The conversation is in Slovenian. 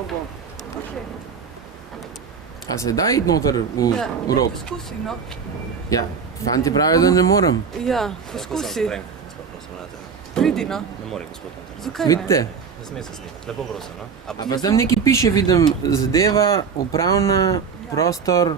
sobo. Okay. A se da iti noter v rob? Poskusi, no. Ja, fanti pravijo, da ne morem. Ja, poskusi. Pridi, no. Ne more gospod noter. Zakaj ne? Vidite? Ne sme se snimati, lepo prosim, no? A pa zdaj nekaj piše, vidim, zadeva, upravna, prostor,